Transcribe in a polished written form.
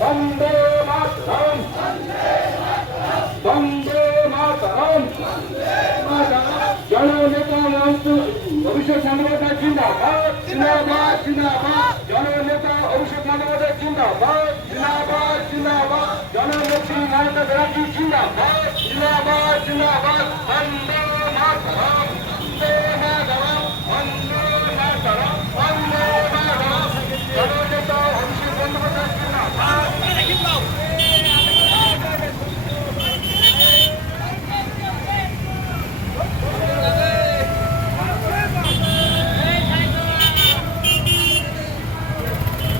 বন্দে মাতরম বন্দে মাতরম জননেতা অভিষেক বন্দ্যোপাধ্যায় জিন্দাবাদ জিন্দাবাদ জিন্দাবাদ জননেতা অভিষেক বন্দ্যোপাধ্যায় জিন্দাবাদ জিন্দাবাদ জিন্দাবাদ জননেত্রী মমতা ব্যানার্জি জিন্দাবাদ জিন্দাবাদ জিন্দাবাদ বন্দে